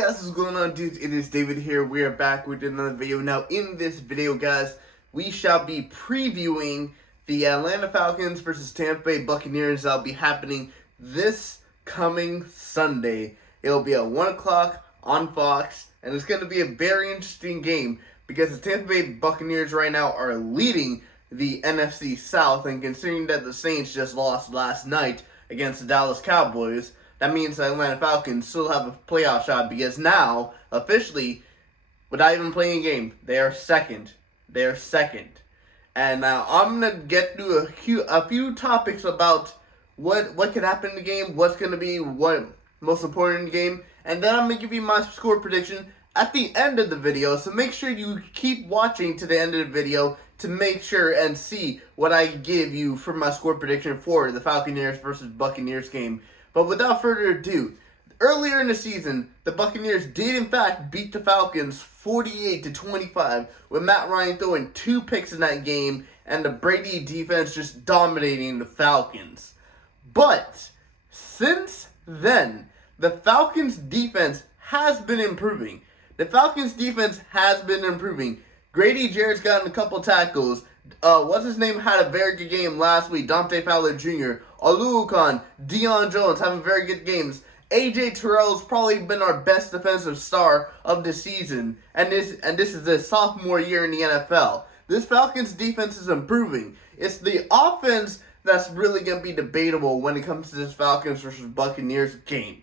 guys, what's going on, dudes? It is David here. We are back with another video. Now, in this video, guys, we shall be previewing the Atlanta Falcons versus Tampa Bay Buccaneers. That'll be happening this coming Sunday. It'll be at 1 o'clock on Fox, and it's going to be a very interesting game because the Tampa Bay Buccaneers right now are leading the NFC South, and considering that the Saints just lost last night against the Dallas Cowboys, that means the Atlanta Falcons still have a playoff shot because now, officially, without even playing a game, they are second. They are second. And now I'm going to get through a few topics about what could happen in the game, what's going to be what most important in the game, and then I'm going to give you my score prediction at the end of the video. So make sure you keep watching to the end of the video to make sure and see what I give you for my score prediction for the Falcons versus Buccaneers game. But without further ado, earlier in the season, the Buccaneers did in fact beat the Falcons 48-25 with Matt Ryan throwing 2 picks in that game and the Brady defense just dominating the Falcons. But since then, the Falcons defense has been improving. Grady Jarrett's gotten a couple tackles. What's his name had a very good game last week. Dante Fowler Jr., Oluokun, Deion Jones having very good games. AJ Terrell's probably been our best defensive star of the season, and this is his sophomore year in the NFL. This Falcons defense is improving. It's the offense that's really going to be debatable when it comes to this Falcons versus Buccaneers game.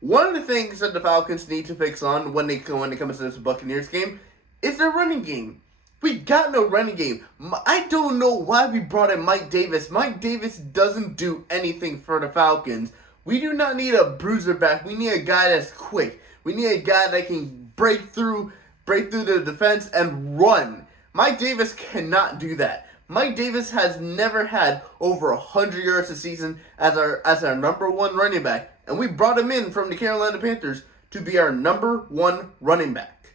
One of the things that the Falcons need to fix on when it comes to this Buccaneers game is their running game. We got no running game. I don't know why we brought in Mike Davis. Mike Davis doesn't do anything for the Falcons. We do not need a bruiser back. We need a guy that's quick. We need a guy that can break through the defense and run. Mike Davis cannot do that. Mike Davis has never had over 100 yards a season as our number one running back. And we brought him in from the Carolina Panthers to be our number one running back.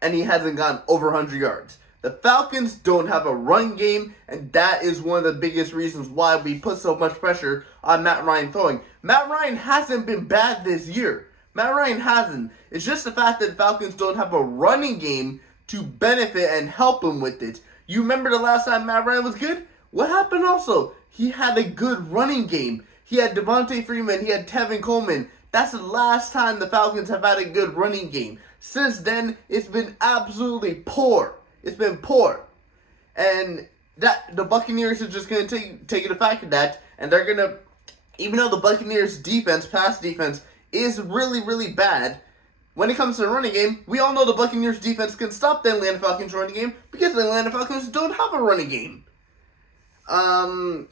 And he hasn't gone over 100 yards. The Falcons don't have a run game, and that is one of the biggest reasons why we put so much pressure on Matt Ryan throwing. Matt Ryan hasn't been bad this year. Matt Ryan hasn't. It's just the fact that the Falcons don't have a running game to benefit and help him with it. You remember the last time Matt Ryan was good? What happened also? He had a good running game. He had Devontae Freeman. He had Tevin Coleman. That's the last time the Falcons have had a good running game. Since then, it's been absolutely poor. It's been poor. And that the Buccaneers are just going to take the fact of that. And they're going to, even though the Buccaneers defense, pass defense, is really, really bad, when it comes to the running game, we all know the Buccaneers defense can stop the Atlanta Falcons running game because the Atlanta Falcons don't have a running game. When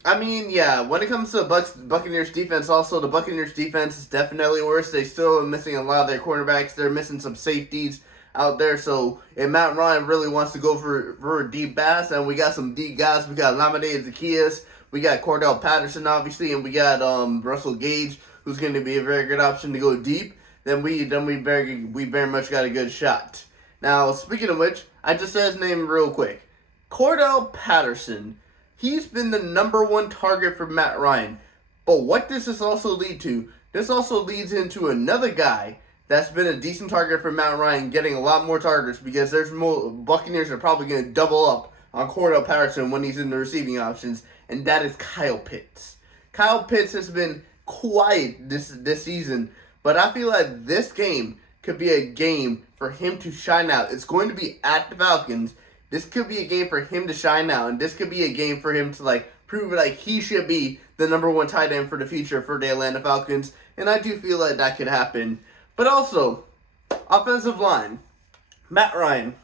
it comes to Buccaneers defense, also, the Buccaneers defense is definitely worse. They still are missing a lot of their cornerbacks. They're missing some safeties out there. So, if Matt Ryan really wants to go for a deep pass, and we got some deep guys, we got Lamade Zaccheaus, we got Cordell Patterson, obviously, and we got Russell Gage, who's going to be a very good option to go deep, then we very much got a good shot. Now, speaking of which, I just said his name real quick. Cordell Patterson. He's been the number one target for Matt Ryan. But what does this also lead to? This also leads into another guy that's been a decent target for Matt Ryan getting a lot more targets because there's more Buccaneers are probably going to double up on Cordell Patterson when he's in the receiving options, and that is Kyle Pitts. Kyle Pitts has been quiet this season, but I feel like this game could be a game for him to shine out. It's going to be at the Falcons. This could be a game for him to shine out, and this could be a game for him to prove he should be the number one tight end for the future for the Atlanta Falcons, and I do feel like that could happen. But also, offensive line, Matt Ryan.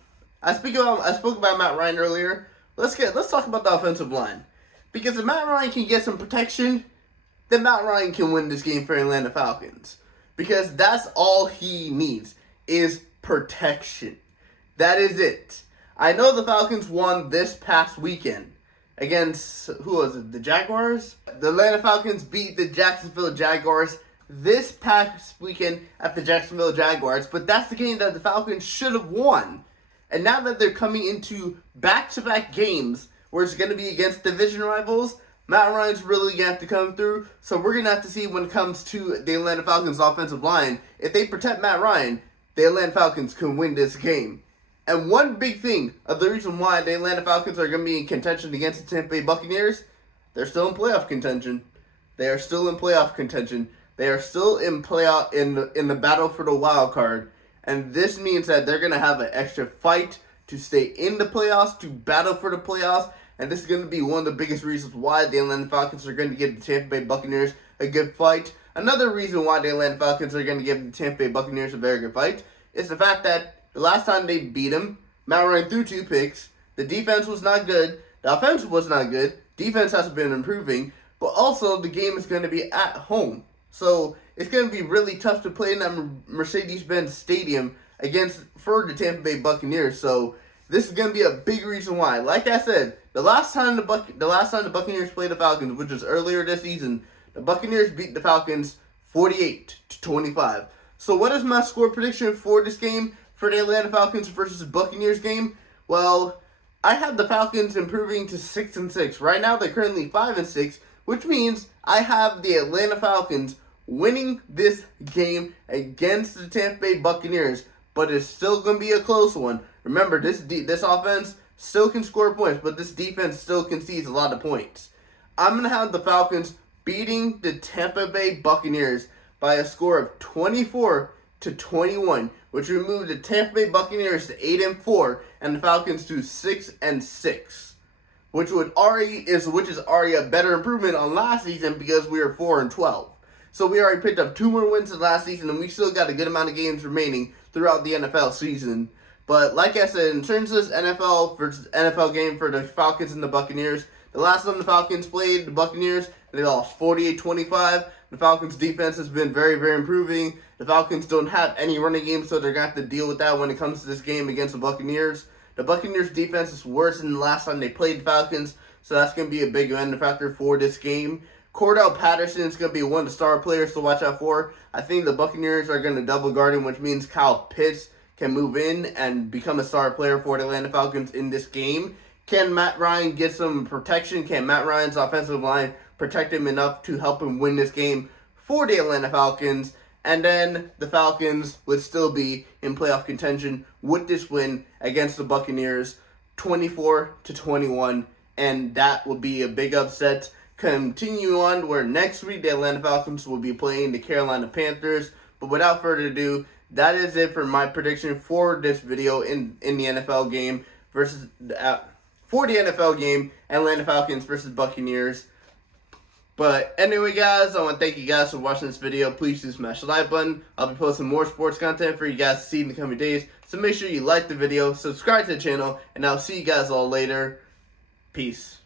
I spoke about Matt Ryan earlier. Let's talk about the offensive line, because if Matt Ryan can get some protection, then Matt Ryan can win this game for Atlanta Falcons, because that's all he needs is protection. That is it. I know the Falcons won this past weekend against, who was it, the Jaguars? The Atlanta Falcons beat the Jacksonville Jaguars this past weekend at the Jacksonville Jaguars, but that's the game that the Falcons should have won. And now that they're coming into back-to-back games where it's going to be against division rivals, Matt Ryan's really going to have to come through. So we're going to have to see when it comes to the Atlanta Falcons offensive line, if they protect Matt Ryan, the Atlanta Falcons can win this game. And one big thing of the reason why the Atlanta Falcons are going to be in contention against the Tampa Bay Buccaneers, they're still in playoff contention. They are still in playoff contention. They are still in playoff in the battle for the wild card. And this means that they're going to have an extra fight to stay in the playoffs, to battle for the playoffs. And this is going to be one of the biggest reasons why the Atlanta Falcons are going to give the Tampa Bay Buccaneers a good fight. Another reason why the Atlanta Falcons are going to give the Tampa Bay Buccaneers a very good fight is the fact that the last time they beat them, Matt Ryan threw 2 picks. The defense was not good. The offense was not good. Defense has been improving. But also, the game is going to be at home. So, it's going to be really tough to play in that Mercedes-Benz Stadium for the Tampa Bay Buccaneers. So, this is going to be a big reason why. Like I said, the last time the Buccaneers played the Falcons, which was earlier this season, the Buccaneers beat the Falcons 48-25. So, what is my score prediction for this game? For the Atlanta Falcons versus the Buccaneers game? Well, I have the Falcons improving to 6-6. Right now, they're currently 5-6, which means I have the Atlanta Falcons winning this game against the Tampa Bay Buccaneers, but it's still going to be a close one. Remember, this offense still can score points, but this defense still concedes a lot of points. I'm going to have the Falcons beating the Tampa Bay Buccaneers by a score of 24-21, which would move the Tampa Bay Buccaneers to 8-4 and the Falcons to 6-6, which is already a better improvement on last season because we were 4-12. So we already picked up 2 more wins than last season, and we still got a good amount of games remaining throughout the NFL season. But like I said, in terms of this NFL versus NFL game for the Falcons and the Buccaneers, the last time the Falcons played the Buccaneers, they lost 48-25. The Falcons' defense has been very, very improving. The Falcons don't have any running game, so they're going to have to deal with that when it comes to this game against the Buccaneers. The Buccaneers' defense is worse than the last time they played the Falcons, so that's going to be a big factor for this game. Cordell Patterson is going to be one of the star players to watch out for. I think the Buccaneers are going to double guard him, which means Kyle Pitts can move in and become a star player for the Atlanta Falcons in this game. Can Matt Ryan get some protection? Can Matt Ryan's offensive line protect him enough to help him win this game for the Atlanta Falcons? And then the Falcons would still be in playoff contention with this win against the Buccaneers, 24-21, and that would be a big upset. Continue on where next week the Atlanta Falcons will be playing the Carolina Panthers. But without further ado, that is it for my prediction for this video in the NFL game for the NFL game, Atlanta Falcons versus Buccaneers. But anyway, guys, I want to thank you guys for watching this video. Please do smash the like button. I'll be posting more sports content for you guys to see in the coming days. So make sure you like the video, subscribe to the channel, and I'll see you guys all later. Peace.